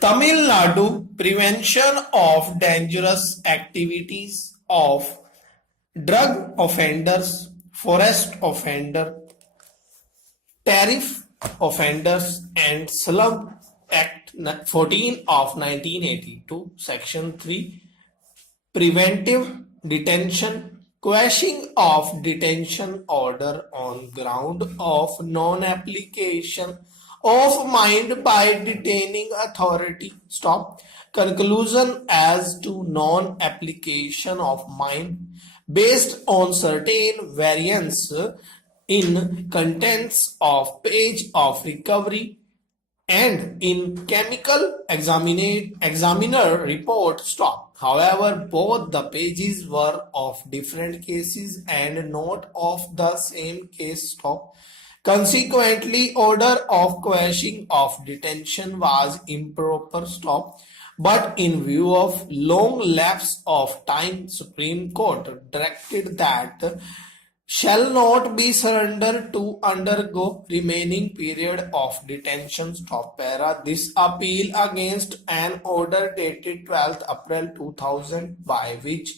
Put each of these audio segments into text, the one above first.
Tamil Nadu Prevention of Dangerous Activities of Drug Offenders, Forest Offender, Tariff Offenders and Slum Act 14 of 1982, Section 3, Preventive Detention, quashing of detention order on ground of non-application of mind by detaining authority. Stop. Conclusion as to non-application of mind based on certain variance in contents of page of recovery and in chemical examiner report. Stop. However, both the pages were of different cases and not of the same case. Stop. Consequently, order of quashing of detention was improper. Stop. But in view of long lapse of time, Supreme Court directed that shall not be surrendered to undergo remaining period of detention. Stop para. This appeal against an order dated 12th April 2000 by which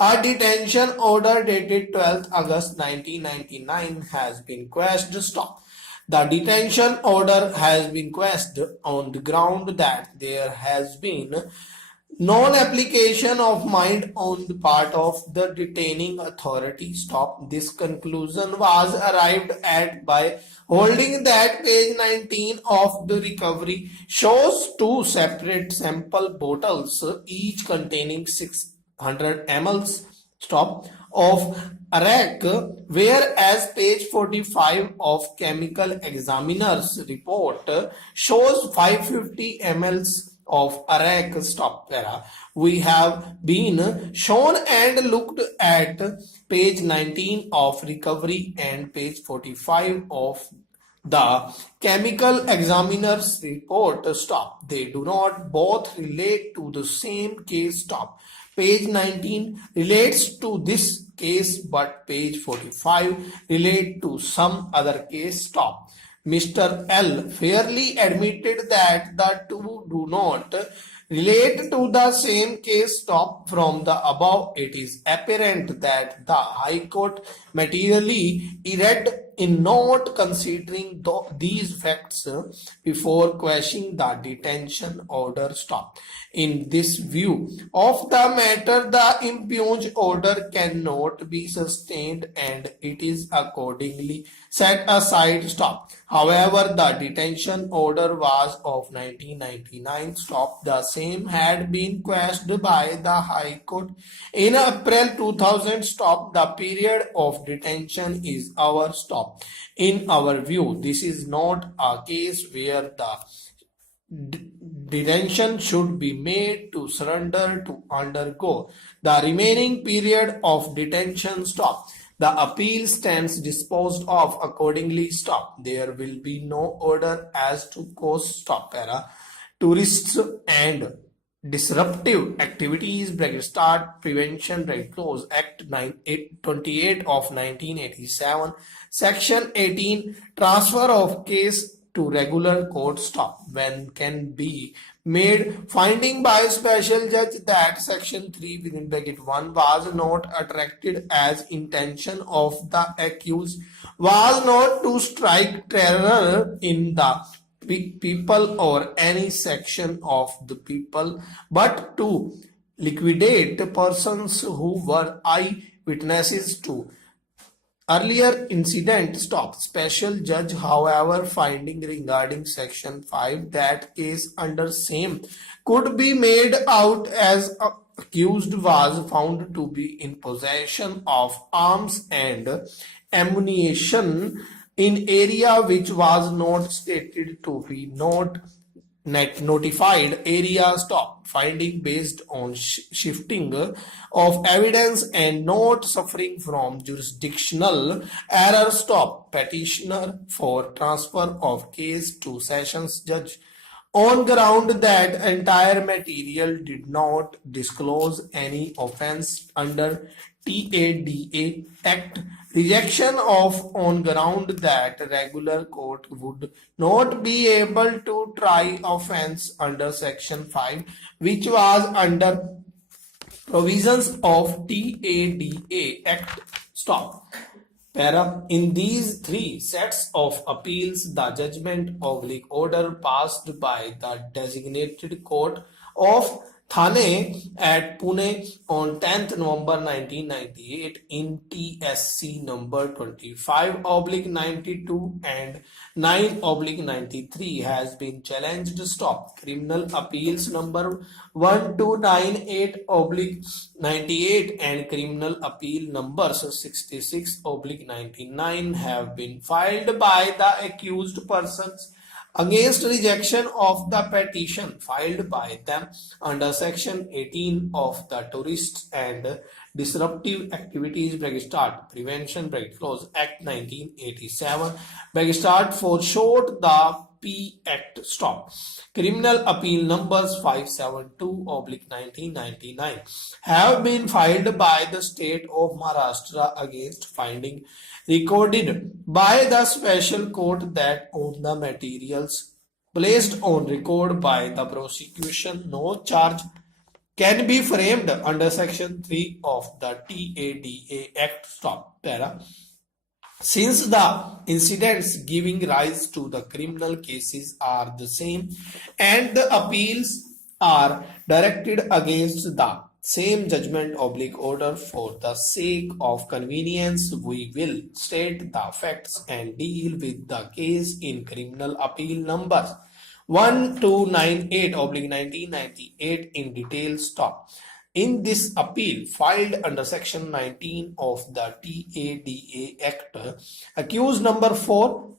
a detention order dated 12th August 1999 has been quashed. Stop. The detention order has been quashed on the ground that there has been non-application of mind on the part of the detaining authority. Stop. This conclusion was arrived at by holding that page 19 of the recovery shows two separate sample bottles, each containing 600 ml. Stop. Of Arak, whereas page 45 of chemical examiner's report shows 550 ml of Arak. Stop para. We have been shown and looked at page 19 of recovery and page 45 of the chemical examiner's report. Stop. They do not both relate to the same case. Stop. Page 19 relates to this case, but page 45 relate to some other case. Stop. Mr. L fairly admitted that the two do not relate to the same case. Stop. From the above, it is apparent that the High Court materially erred in not considering these facts before quashing the detention order. Stop. In this view of the matter, the impugned order cannot be sustained and it is accordingly set aside. Stop. However, the detention order was of 1999. Stop. The same had been quashed by the High Court in April 2000. Stop. The period of detention is our. Stop. In our view, this is not a case where the detention should be made to surrender to undergo the remaining period of detention. Stop. The appeal stands disposed of accordingly. Stop. There will be no order as to cause. Stop para. Tourists and disruptive activities start prevention close act 28 of 1987 section 18 transfer of case to regular court. Stop. When can be made finding by special judge that section 3 within bracket 1 was not attracted as intention of the accused was not to strike terror in the people or any section of the people, but to liquidate persons who were eyewitnesses to earlier incident. Stop. Special judge, however, finding regarding section 5 that case under same could be made out as accused was found to be in possession of arms and ammunition in area which was not stated to be not notified area. Stop. Finding based on shifting of evidence and not suffering from jurisdictional error. Stop. Petitioner for transfer of case to sessions judge on ground that entire material did not disclose any offense under TADA Act rejection of on ground that regular court would not be able to try offense under section 5, which was under provisions of TADA Act. Stop. Para. In these three sets of appeals, the judgment oblique order passed by the designated court of Thane at Pune on 10th November 1998 in TSC number 25/92 and 9/93 has been challenged. Stop. Criminal appeals number 1298/98 and criminal appeal numbers 66/99 have been filed by the accused persons against rejection of the petition filed by them under section 18 of the Tourist and Disruptive Activities Prevention Act 1987 for short the P Act. Stop. Criminal appeal numbers 572/1999 have been filed by the state of Maharashtra against finding recorded by the special court that on the materials placed on record by the prosecution no charge can be framed under section 3 of the TADA Act. Stop. Para. Since the incidents giving rise to the criminal cases are the same and the appeals are directed against the same judgment oblique order, for the sake of convenience, we will state the facts and deal with the case in criminal appeal numbers 1298/1998 in detail. Stop. In this appeal filed under section 19 of the TADA Act, accused number 4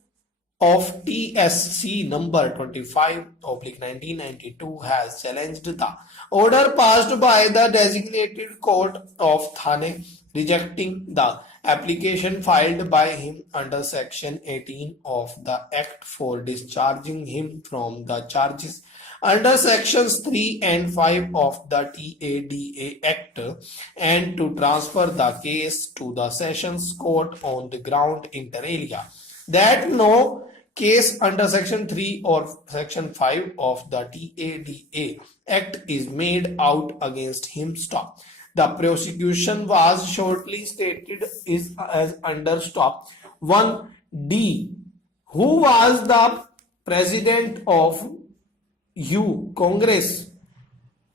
of TSC number 25/1992 has challenged the order passed by the designated court of Thane rejecting the application filed by him under section 18 of the Act for discharging him from the charges under sections 3 and 5 of the TADA Act and to transfer the case to the Sessions Court on the ground inter alia that no case under section 3 or section 5 of the TADA Act is made out against him. Stop. The prosecution was shortly stated is as under. Stop. 1D. Who was the president of U Congress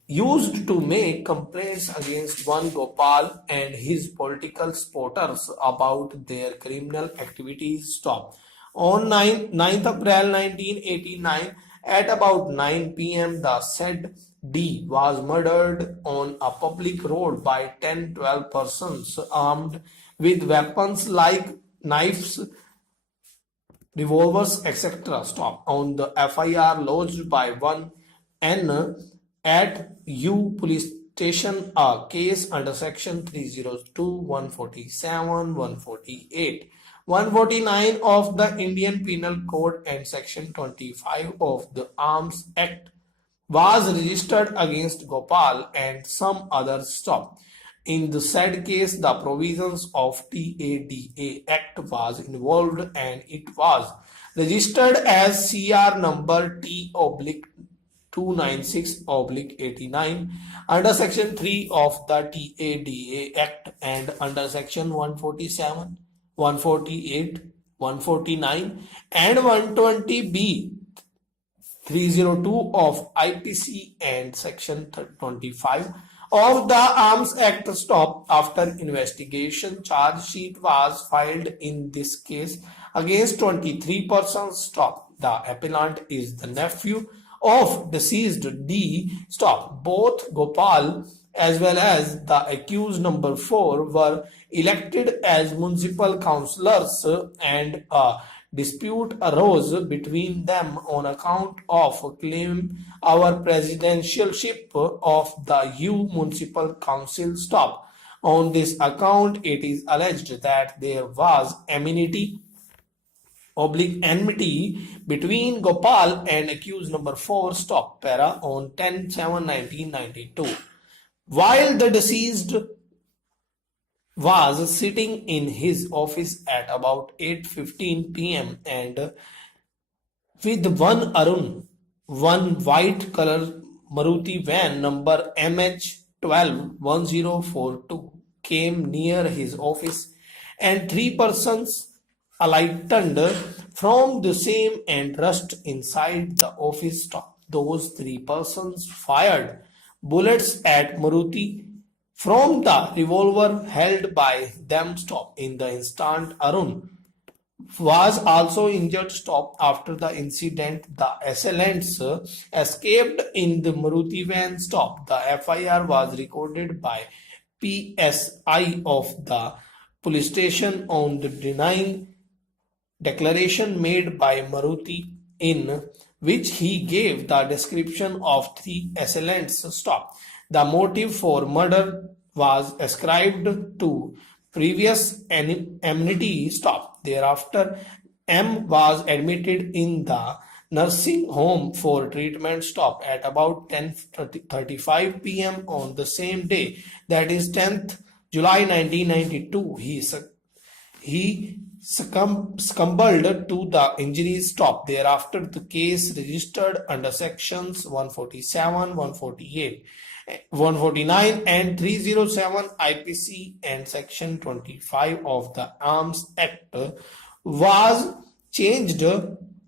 used to make complaints against one Gopal and his political supporters about their criminal activities. Stop. On 9th April 1989 at about 9 p.m. the said D was murdered on a public road by 10-12 persons armed with weapons like knives, revolvers, etc. Stop. On the FIR lodged by 1N at U police station, a case under section 302, 147, 148, 149 of the Indian Penal Code and section 25 of the Arms Act was registered against Gopal and some others. Stop. In the said case, the provisions of TADA Act was involved and it was registered as CR number T/296/89 under section 3 of the TADA Act and under section 147, 148, 149 and 120B 302 of IPC and section 25 of the Arms Act. Stop. After investigation, charge sheet was filed in this case against 23 persons. Stop. The appellant is the nephew of deceased D. Stop. Both Gopal as well as the accused number 4 were elected as municipal councillors and a dispute arose between them on account of claim our presidentialship of the U municipal council. Stop. On this account, it is alleged that there was enmity between Gopal and accused number 4. Stop. Para. On 10/7/1992. While the deceased was sitting in his office at about 8:15 p.m. and with one Arun, one white color Maruti van number MH121042 came near his office, and three persons alighted from the same and rushed inside the office top. Those three persons fired bullets at Maruti from the revolver held by them. Stop. In the instant, Arun was also injured. Stop. After the incident, the assailants escaped in the Maruti van. Stop. The FIR was recorded by PSI of the police station on the denying declaration made by Maruti, in which he gave the description of three assailants. Stop. The motive for murder was ascribed to previous enmity. Stop. Thereafter, M was admitted in the nursing home for treatment. Stop. At about 10:35 p.m. on the same day, that is 10th July 1992, he succumbed to the injuries. Stop. Thereafter, the case registered under sections 147, 148, 149 and 307 IPC and section 25 of the Arms Act was changed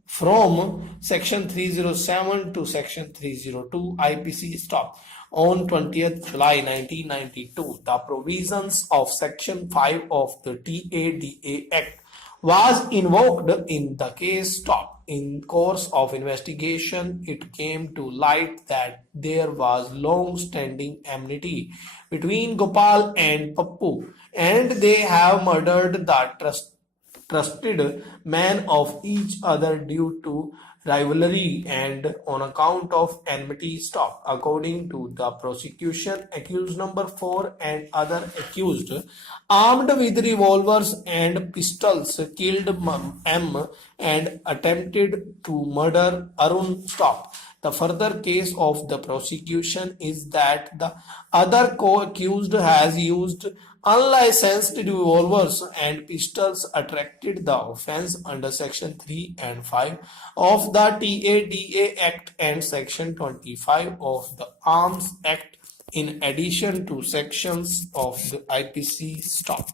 from section 307 to section 302 IPC. Stop. On 20th July 1992, the provisions of section 5 of the TADA Act was invoked in the case. Stop. In course of investigation, it came to light that there was long-standing enmity between Gopal and Pappu, and they have murdered the trusted man of each other due to rivalry and on account of enmity. Stop. According to the prosecution, accused number 4 and other accused, armed with revolvers and pistols, killed M and attempted to murder Arun. Stop. The further case of the prosecution is that the other co-accused has used unlicensed revolvers and pistols, attracted the offense under section 3 and 5 of the TADA Act and section 25 of the Arms Act, in addition to sections of the IPC. Stop.